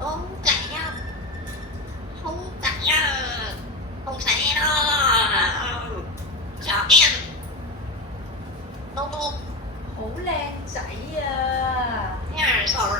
好仔啊，好仔啊，không sẽ đó. Chào em. Đâu đâu. 好靚仔啊！ Nghe rồi.